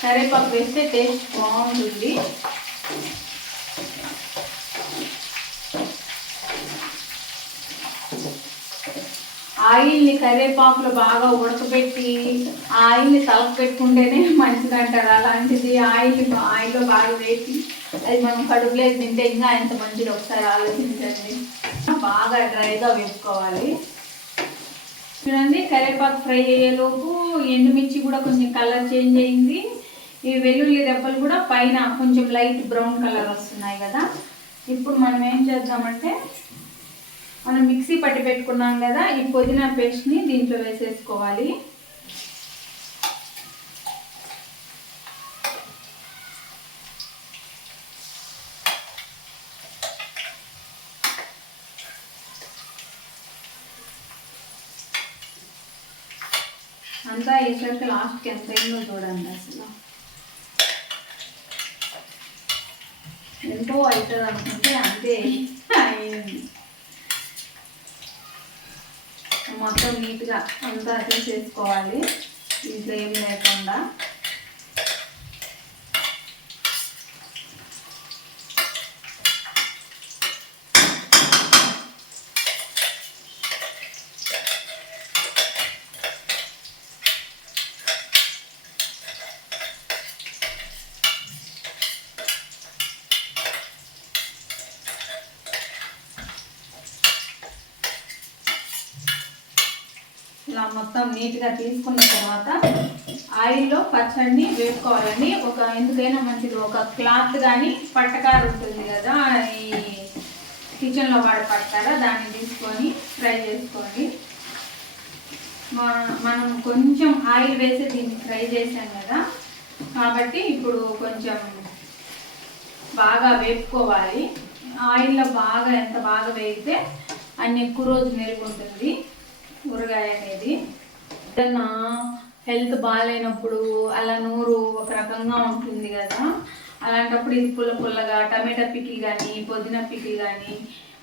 కరివేపాకు వేస్తే టేస్ట్ బాగుంటుంది. ఆయిల్ని కరివేపాకులో బాగా ఉడకబెట్టి ఆయిల్ని తలకు పెట్టుకుంటేనే మంచిది అంటారు. అలాంటిది ఆయిల్లో బాగా వేసి అది మనం కడుపులో తింటే ఇంకా ఎంత మంచిది, ఒకసారి ఆలోచించండి. బాగా డ్రైగా వేసుకోవాలి. చూడండి, కరివేపాకు ఫ్రై అయ్యేలోపు ఎండుమిర్చి కూడా కొంచెం కలర్ చేంజ్ అయింది. ఈ వెల్లుల్లి రెబ్బలు కూడా పైన కొంచెం లైట్ బ్రౌన్ కలర్ వస్తున్నాయి కదా. ఇప్పుడు మనం ఏం చేద్దామంటే, మనం మిక్సీ పట్టి పెట్టుకున్నాం కదా, ఈ పుదీనా పేస్ట్ని దీంట్లో వేసేసుకోవాలి. అంతా వేసరికి లాస్ట్కి ఎంత అయిందో చూడండి. అసలు ఎంతో అవుతుంది అనుకుంటే అంతే అయింది. మొత్తం నీట్గా అంతా తీసేసుకోవాలి, ఇంట్లో ఏం లేకుండా. ఇలా మొత్తం నీట్గా తీసుకున్న తర్వాత ఆయిల్లో పచ్చడిని వేసుకోవాలండి. ఎందుకైనా మంచిది, ఒక క్లాత్ కానీ పట్టకారు ఉంటుంది కదా, ఈ కిచెన్లో వాడపడతారా దాన్ని తీసుకొని ఫ్రై చేసుకోండి. మనం కొంచెం ఆయిల్ వేసి దీన్ని ఫ్రై చేసాం కదా, కాబట్టి ఇప్పుడు కొంచెం బాగా వేపుకోవాలి. ఆయిల్లో బాగా ఎంత బాగా వేగితే అన్ని ఎక్కువ రోజు నిల్వ ఉంటుంది ఊరగాయ అనేది. ఏదన్నా హెల్త్ బాగాలేనప్పుడు అలా నూరు ఒక రకంగా ఉంటుంది కదా, అలాంటప్పుడు ఇది పుల్లగా టమాటా పికిల్ కానీ పుదీనా పికిల్ కానీ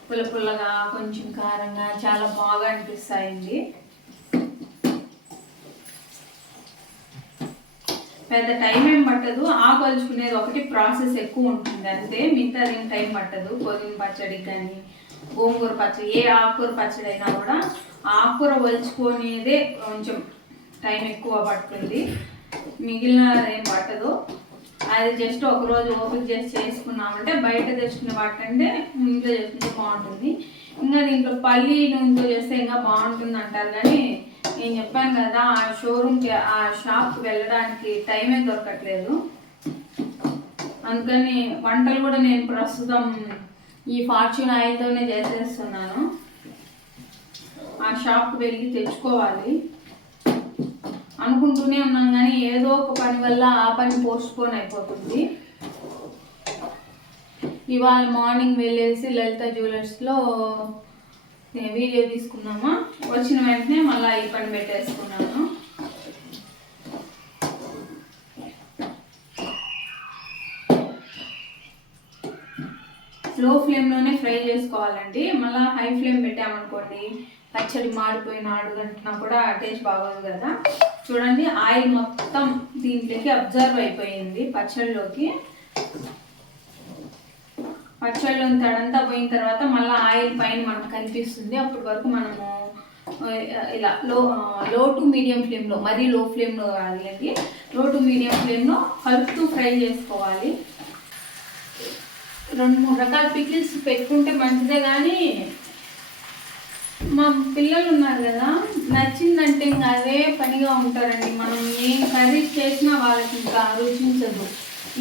పుల్లగా కొంచెం కారంగా చాలా బాగా అనిపిస్తాయండి. పెద్ద టైం ఏం పట్టదు. ఆకులుచుకునేది ఒకటి ప్రాసెస్ ఎక్కువ ఉంటుంది అంతే, మిగతా ఏం టైం పట్టదు. పుదీనా పచ్చడికి కానీ గోంగూర పచ్చడి, ఏ ఆకుకూర పచ్చడి అయినా కూడా ఆకుకూర ఒలుచుకునేదే కొంచెం టైం ఎక్కువ పడుతుంది, మిగిలిన ఏం పట్టదు. అది జస్ట్ ఒకరోజు ఓపిక చేసి చేసుకున్నామంటే బయట తెచ్చుకునే వాటంటే ఇంట్లో చేసుకుంటే బాగుంటుంది. ఇంకా దీంట్లో పల్లి నూనెతో చేస్తే ఇంకా బాగుంటుంది అంటారు, కానీ నేను చెప్పాను కదా ఆ షోరూమ్కి ఆ షాప్కి వెళ్ళడానికి టైమే దొరకట్లేదు. అందుకని వంటలు కూడా నేను ప్రస్తుతం ఈ ఫార్చ్యూన్ ఆయిల్తోనే చేసేస్తున్నాను. ఆ షాప్కి వెళ్ళి తెచ్చుకోవాలి అనుకుంటూనే ఉన్నాం, కానీ ఏదో ఒక పని వల్ల ఆ పని పోస్ట్పోన్ అయిపోతుంది. ఇవాళ మార్నింగ్ వెళ్ళేసి లలిత జ్యువెలర్స్లో వీడియో తీసుకున్నామా, వచ్చిన వెంటనే మళ్ళీ ఈ పని పెట్టేసుకున్నాను. లో ఫ్లేమ్లోనే ఫ్రై చేసుకోవాలండి. మళ్ళీ హై ఫ్లేమ్ పెట్టామనుకోండి పచ్చడి మాడిపోయిన అడుగంటున్నా కూడా టేస్ట్ బాగోదు కదా. చూడండి ఆయిల్ మొత్తం దీంట్లోకి అబ్జర్వ్ అయిపోయింది పచ్చడిలోకి. పచ్చడిలో తడంతా పోయిన తర్వాత మళ్ళీ ఆయిల్ పైన మనకు కనిపిస్తుంది. అప్పటి వరకు మనము ఇలా లో టు మీడియం ఫ్లేమ్లో, మరీ లో ఫ్లేమ్లో కాదండి, లో టు మీడియం ఫ్లేమ్లో కలుపుతూ ఫ్రై చేసుకోవాలి. 2-3 రకాల పికిల్స్ పెట్టుకుంటే మంచిదే, కానీ మా పిల్లలు ఉన్నారు కదా, నచ్చిందంటే ఇంకా అదే పనిగా ఉంటారండి. మనం ఏం కర్రీస్ చేసినా వాళ్ళకి ఇంకా రుచించదు,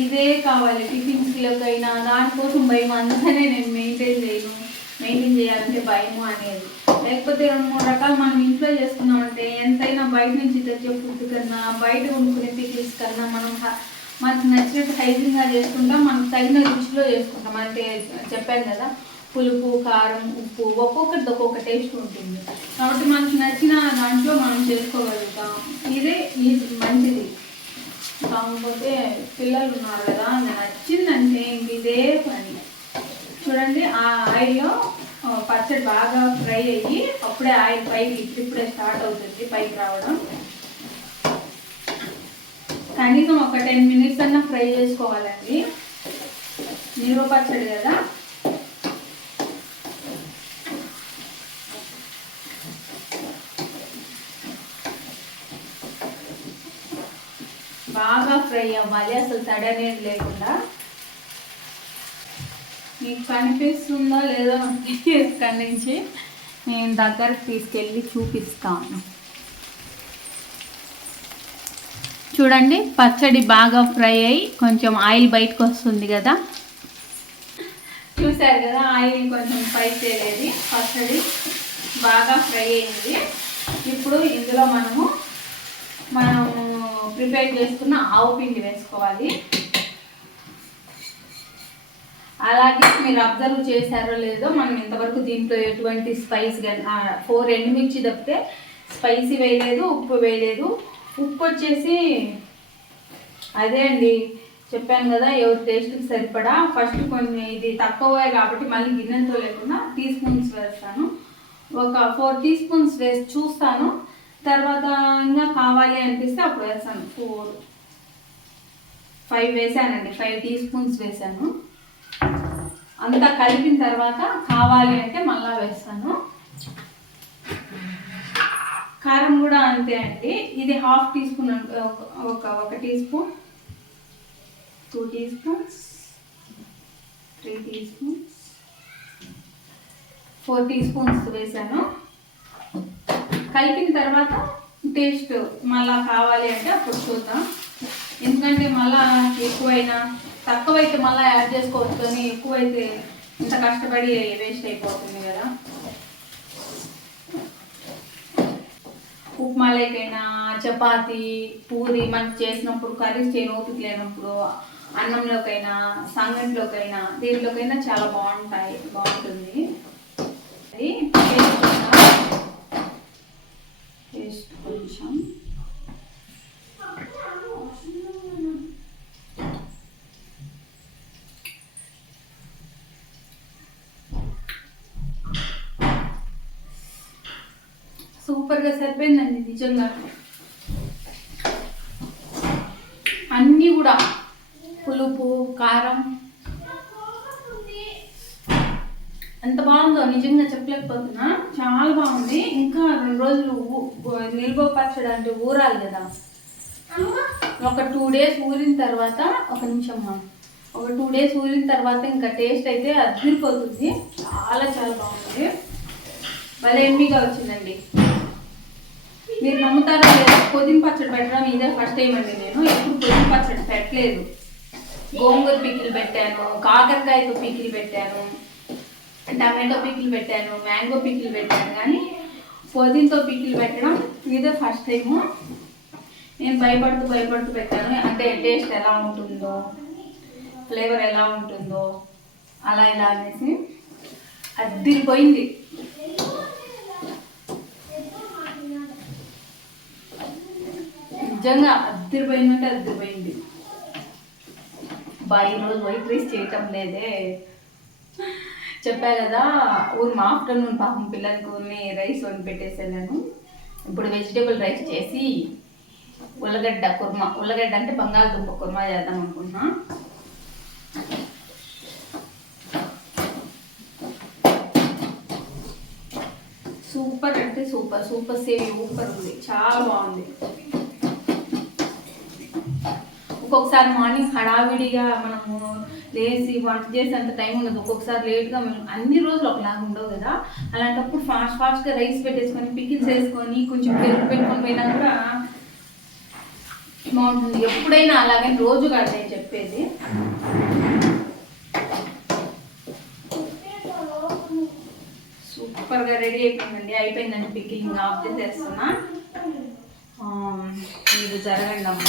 ఇదే కావాలి టిఫిన్స్లోకైనా. దానికోసం భయం, అందుకనే నేను మెయింటైన్ చేయాలంటే భయము అనేది. లేకపోతే 2-3 రకాలు మనం ఇంట్లో చేసుకున్నామంటే ఎంతైనా బయట నుంచి తెచ్చే ఫుడ్ కన్నా బయట కొనుక్కునే పికిల్స్ కన్నా మనకు నచ్చినట్టు హైజీన్గా చేసుకుంటాం, మనకు తగిన రుచిలో చేసుకుంటాం. అంటే చెప్పాను కదా పులుపు కారం ఉప్పు ఒక్కొక్కటి ఒక్కొక్క టేస్ట్ ఉంటుంది, కాబట్టి మనకు నచ్చిన దాంట్లో మనం చేసుకోగలుగుతాం. ఇదే మంచిది. కాకపోతే పిల్లలు ఉన్నారు కదా, నచ్చిందంటే ఇంక ఇదే పని. చూడండి ఆ ఆయిల్లో పచ్చడి బాగా ఫ్రై అయ్యి అప్పుడే ఆయిల్ పైకి ఇప్పుడే స్టార్ట్ అవుతుంది పైకి రావడం. కనీసం ఒక 10 minutes అన్నా ఫ్రై చేసుకోవాలండి, నిల్వ పచ్చడి కదా. బాగా ఫ్రై అవ్వాలి, అసలు తడి అనేది లేకుండా. మీకు కనిపిస్తుందో లేదో ఇక్కడి నుంచి నేను దగ్గరకు తీసుకెళ్ళి చూపిస్తాను. చూడండి పచ్చడి బాగా ఫ్రై అయ్యి కొంచెం ఆయిల్ బయటకు వస్తుంది కదా, చూసారు కదా ఆయిల్ కొంచెం పైకి తేలేది. పచ్చడి బాగా ఫ్రై అయింది. ఇప్పుడు ఇందులో మనము ప్రిపేర్ చేసుకున్న ఆవు పిండి వేసుకోవాలి. అలాగే మీరు అబ్జర్వ్ చేశారో లేదో, మనం ఇంతవరకు దీంట్లో ఎటువంటి స్పైస్ కానీ 4 ఎండుమిర్చి తప్పితే స్పైసీ వేయలేదు, ఉప్పు వేయలేదు. ఉప్పు వచ్చేసి అదే అండి చెప్పాను కదా, ఎవరి టేస్ట్కి సరిపడా. ఫస్ట్ కొన్ని ఇది తక్కువ కాబట్టి మళ్ళీ గిన్నెతో లేకుండా టీస్పూన్స్ వేస్తాను. ఒక 4 teaspoons వేసి చూస్తాను, తర్వాత ఇంకా కావాలి అనిపిస్తే అప్పుడు వేస్తాను. 5 వేసానండి, 5 teaspoons వేసాను. అంతా కలిపిన తర్వాత కావాలి అంటే మళ్ళీ వేస్తాను. కారం కూడా అంతే అండి, ఇది 1/2 teaspoon, ఒక teaspoon, 2 teaspoons, 3 teaspoons, 4 teaspoons వేసాను. కలిపిన తర్వాత టేస్ట్ మళ్ళీ కావాలి అంటే అప్పుడు చూద్దాం. ఎందుకంటే మళ్ళీ ఎక్కువైనా తక్కువైతే మళ్ళీ యాడ్ చేసుకోవచ్చు, కానీ ఎక్కువైతే ఇంత కష్టపడి వేస్ట్ అయిపోతుంది కదా. ఉప్మాలేకైనా చపాతి పూరి మనకు చేసినప్పుడు కర్రీస్ చేయని ఓపిక లేనప్పుడు అన్నంలోకైనా సంగటిలోకైనా దీంట్లోకైనా చాలా బాగుంటుంది. అది టేస్ట్ కొంచెం సూపర్గా సరిపోయిందండి నిజంగా. అన్నీ కూడా పులుపు కారం ఎంత బాగుందో నిజంగా చెప్పలేకపోతున్నా, చాలా బాగుంది. ఇంకా 2 రోజులు నిల్వ పచ్చడి అంటే ఊరాలి కదా. ఒక 2 days ఊరిన తర్వాత ఒక నిమిషం ఒక 2 days ఊరిన తర్వాత ఇంకా టేస్ట్ అయితే అదిరిపోతుంది. చాలా చాలా బాగుంది, భలే ఎమ్మిగా వచ్చిందండి. మీరు నమ్ముతారో లేదా, పుదీనా పచ్చడి పెట్టడం ఇదే ఫస్ట్ టైం అండి. నేను ఎప్పుడు పుదీనా పచ్చడి పెట్టలేదు. గోంగూర పికిల్ పెట్టాను, కాకరకాయతో పికిల్ పెట్టాను, టమాటో పికిల్ పెట్టాను, మ్యాంగో పికిల్ పెట్టాను, కానీ పుదీనాతో పికిల్ పెట్టడం ఇదే ఫస్ట్ టైము. నేను భయపడుతూ పెట్టాను, అంటే టేస్ట్ ఎలా ఉంటుందో, ఫ్లేవర్ ఎలా ఉంటుందో అలా ఇలా అనేసి. అదిరిపోయింది నిజంగా, అదిరిపోయిందంటే అదిరిపోయింది. ఈరోజు వైట్ రైస్ చేయటం లేదే, చెప్పా కదా. మా ఆఫ్టర్నూన్ పాపం పిల్లలకి రైస్ వండి పెట్టేసాను. ఇప్పుడు వెజిటేబుల్ రైస్ చేసి ఉల్లగడ్డ కుర్మా, ఉల్లగడ్డ అంటే బంగాళదుంప కుర్మా చేద్దాం అనుకుంటున్నా. సూపర్ అంటే సూపర్ సేవి సూపర్ ఉంది, చాలా బాగుంది. ఒక్కొక్కసారి మార్నింగ్ హడావిడిగా మనము లేచి వంట చేసేంత టైం ఉండదు. ఒక్కొక్కసారి లేట్గా అన్ని రోజులు ఒకలాగా ఉండవు కదా. అలాంటప్పుడు ఫాస్ట్గా రైస్ పెట్టేసుకొని పికిల్స్ వేసుకొని కొంచెం పెరుగు పెట్టుకొని పోయినా కూడా బాగుంటుంది. ఎప్పుడైనా అలాగే రోజు కాదు నేను చెప్పేది. సూపర్గా రెడీ అయిపోయిందండి పికిల్. ఇంకా ఆఫ్ చేసేస్తున్నా. మీరు జరగండి అమ్మ.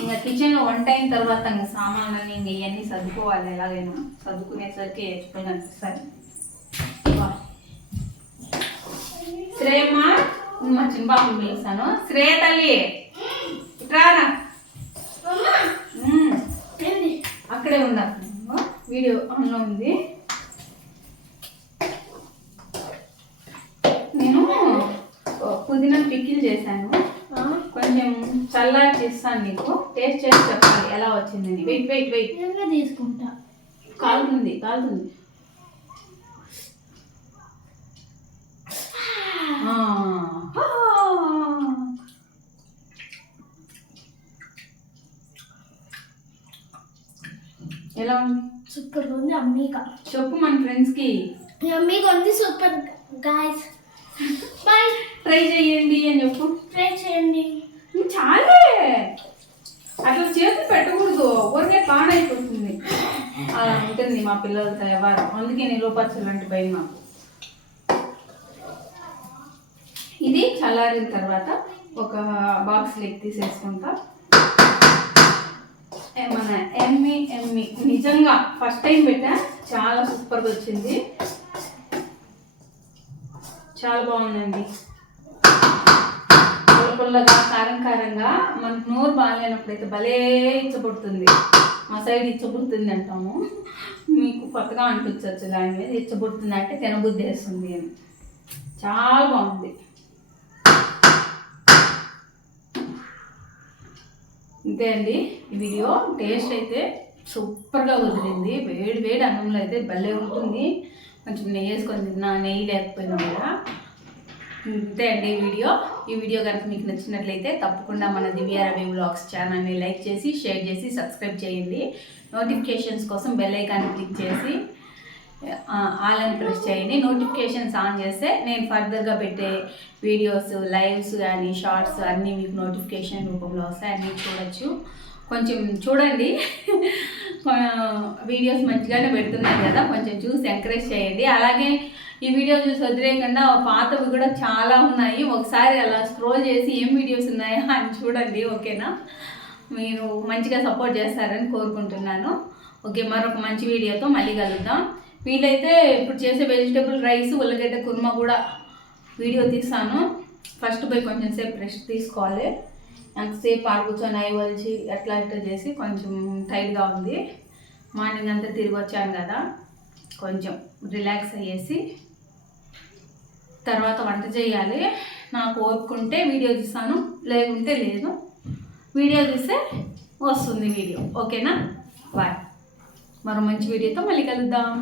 ఇంకా కిచెన్లో వంట అయిన తర్వాత ఇంకా సామాన్లన్నీ ఇంక ఇవన్నీ సర్దుకోవాలి. ఎలాగైనా సర్దుకునేసరికి ఎచ్చిపోయినట్టు. సరే శ్రేయమ్మ, మా చిన్నబాబుని పిలుస్తాను. శ్రేయ తల్లి రారా, అక్కడే ఉందా, వీడియో ఆన్లో ఉంది. నేను పుదీనా పికిల్ చేశాను, కొంచెం చల్లారి చేస్తాను, నీకు టేస్ట్ చేసి చెప్పాలి ఎలా వచ్చిందని. వెయిట్ తీసుకుంటా. కాలుతుంది ఎలా ఉంది? సూపర్ ఉంది అమ్మీగా. చెప్పు మన ఫ్రెండ్స్కి. అమ్మీగా ఉంది, సూపర్ గాయ్స్. బాయ్, ట్రై చేయండి అని చెప్పు. ట్రై చేయండి. చాలే, అట్లా చేతులు పెట్టకూడదు, ఊరికే పాడైపోతుంది. అలా ఉంటుంది మా పిల్లలతో ఎవరు. అందుకే నిలువపరచలు అంటే భయం మాకు. ఇది చల్లారిన తర్వాత ఒక బాక్స్లోకి తీసేసుకుంటా. ఏమన్నా ఎమ్మి నిజంగా ఫస్ట్ టైం పెట్టా, చాలా సూపర్గా వచ్చింది, చాలా బాగుందండి. పుల్లగా కారంగా మనకు నోరు బాగాలేనప్పుడు అయితే భలే ఇచ్చబడుతుంది. మా సైడ్ ఇచ్చబుడుతుంది అంటాము, మీకు కొత్తగా అనిపించవచ్చు లాంగ్వేజ్. ఇచ్చబుడుతుంది అంటే తినబుద్ధి వేస్తుంది అని. చాలా బాగుంది. ఇంతే అండి ఈ వీడియో. టేస్ట్ అయితే సూపర్గా కుదిరింది. వేడి అన్నంలో అయితే భలే ఉంటుంది. కొంచెం నెయ్యి వేసుకొని తిన్నా, నెయ్యి లేకపోయినా కూడా. ఇంతే అండి ఈ వీడియో కనుక మీకు నచ్చినట్లయితే తప్పకుండా మన దివ్య రవి వ్లాగ్స్ ఛానల్ని లైక్ చేసి, షేర్ చేసి, సబ్స్క్రైబ్ చేయండి. నోటిఫికేషన్స్ కోసం బెల్ ఐకాన్ క్లిక్ చేసి ఆల్ అని ప్రెస్ చేయండి. నోటిఫికేషన్స్ ఆన్ చేస్తే నేను ఫర్దర్గా పెట్టే వీడియోస్, లైవ్స్ కానీ షార్ట్స్ అన్నీ మీకు నోటిఫికేషన్ రూపంలో వస్తాయి. అన్నీ చూడొచ్చు. కొంచెం చూడండి, వీడియోస్ మంచిగానే పెడుతున్నాను కదా, కొంచెం చూసి ఎంకరేజ్ చేయండి. అలాగే ఈ వీడియో చూసి వదిలేయకుండా పాతవి కూడా చాలా ఉన్నాయి, ఒకసారి అలా స్క్రోల్ చేసి ఏం వీడియోస్ ఉన్నాయా అని చూడండి. ఓకేనా, మీరు మంచిగా సపోర్ట్ చేస్తారని కోరుకుంటున్నాను. ఓకే, మరొక మంచి వీడియోతో మళ్ళీ కలుద్దాం. వీలైతే ఇప్పుడు చేసే వెజిటేబుల్ రైస్, ఉల్లగడ్డ కుర్మా కూడా వీడియో తీస్తాను. ఫస్ట్ పోయి కొంచెం సేపు రెస్ట్ తీసుకోవాలి. ఎంతసేపు కూర్చొని అయ్యవలిచి ఎట్లా ఇట్లా చేసి కొంచెం టైట్గా ఉంది. మార్నింగ్ అంతా తిరిగి వచ్చాను కదా, కొంచెం రిలాక్స్ అయ్యేసి తర్వాత వంట చేయాలి. నాకు ఓపుకుంటే వీడియో తీస్తాను, లేకుంటే లేదు. వీడియో తీస్తే వస్తుంది వీడియో. ఓకేనా, బాయ్. మరో మంచి వీడియోతో మళ్ళీ కలుద్దాం.